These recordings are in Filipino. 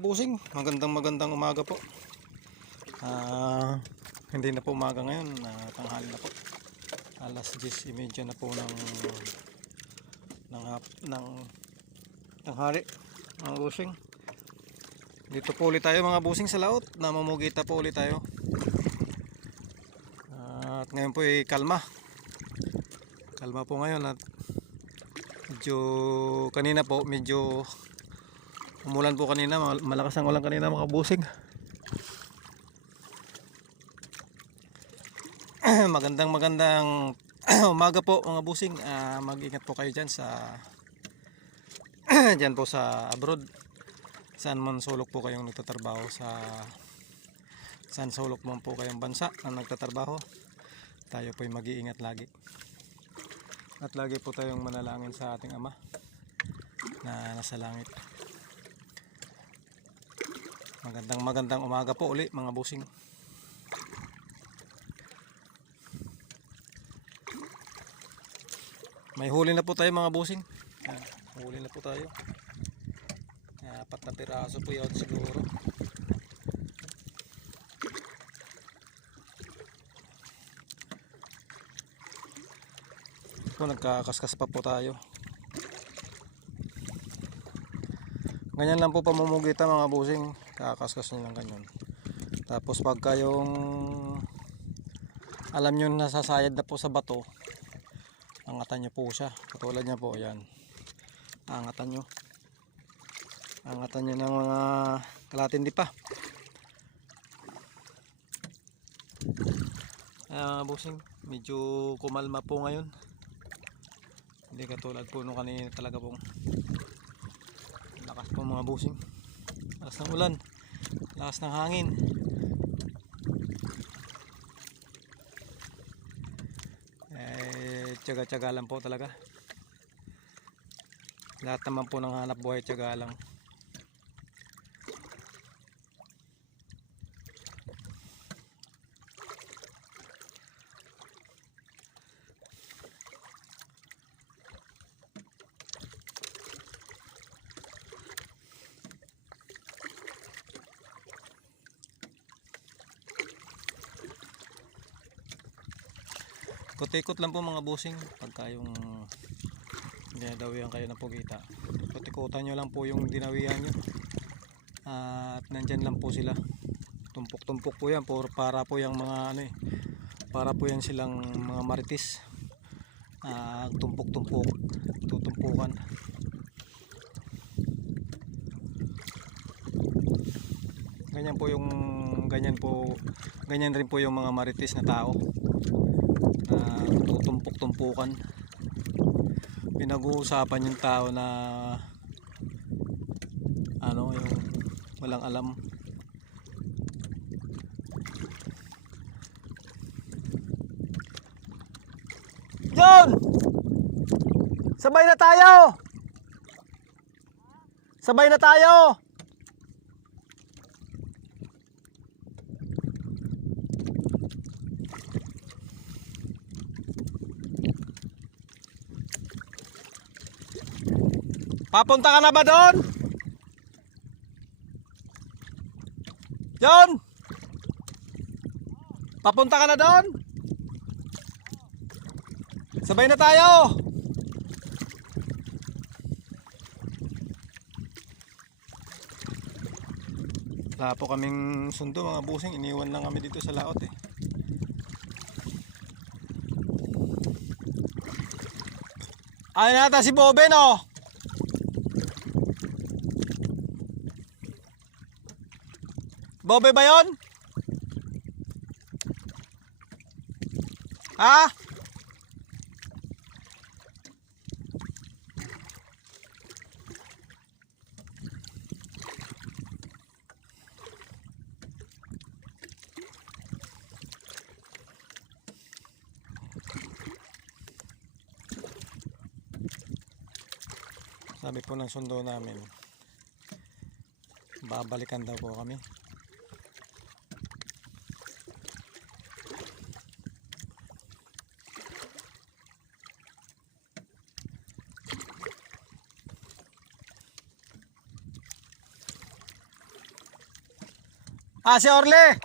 mga busing, magandang umaga po. Hindi na po umaga ngayon, tanghali na po. Alas 10:30 na po ng tanghali mga busing. Dito po ulit tayo mga busing sa laot, namamugita po ulit tayo. At ngayon po ay kalma po ngayon at medyo kanina po medyo umulan po kanina, malakas ang ulan kanina mga busing. Magandang umaga po mga busing. Mag-ingat po kayo dyan sa dyan po sa abroad, saan man sulok po kayong nagtatrabaho, saan sulok man po kayong bansa na nagtatrabaho, tayo po ay mag-iingat lagi at lagi po tayong manalangin sa ating Ama na nasa langit. Magandang umaga po uli mga busing. May huli na po tayo mga busing. Huli na po tayo. 4 na piraso po yun siguro. Nagkakaskas pa po tayo. Ganyan lang po pamumugita mga busing. Kakaskas nyo lang ganyan. Tapos pagka yung alam nyo nasasayad na po sa bato, angatan nyo po siya. Katulad niya po, ayan. Angatan nyo ng mga kalatindi pa. Busing, medyo kumalma po ngayon. Hindi katulad po nung kanina talaga pong lakas po mga busing. Lakas ng ulan, lakas ng hangin. Tiyaga-tiyaga lang po talaga. Lahat naman po ng hanap buhay tiyaga lang. Ikot-ikot lang po mga busing pagka yung dinadawihan kayo ng pugita. Ikot-ikutan nyo lang po yung dinawihan nyo. At nandyan lang po sila. Tumpok-tumpok po yan para po yung mga para po yan silang mga maritis. Tumpok-tumpok, tutumpukan. Ganyan rin po yung mga maritis na tao. Tutumpok-tumpukan. Pinag-uusapan yung tao na yung walang alam. John! Sabay na tayo! Sabay na tayo! Papunta ka na ba doon? John! Papunta ka na doon? Sabay na tayo! Wala po kaming sundo mga busing, iniwan lang kami dito sa laot eh. Ay nata si Boben oh! Bobe ba yun? Ha? Sabi po ng sundo namin, babalikan daw po kami. Si Orle!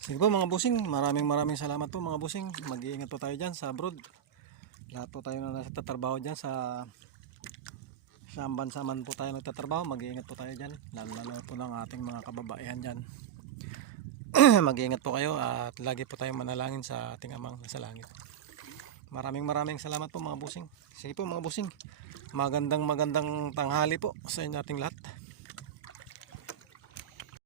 Sige po mga busing, maraming salamat po mga busing. Mag-iingat po tayo dyan sa abroad. Lahat po tayo na nasa tatrabaho dyan sa bansa man po tayo nagtatrabaho, mag-iingat po tayo dyan. Lalo po ng ating mga kababaihan dyan. Mag-iingat po kayo at lagi po tayong manalangin sa ating amang nasa langit. Maraming salamat po mga busing. Sige po mga busing, magandang tanghali po sa inyo ating lahat.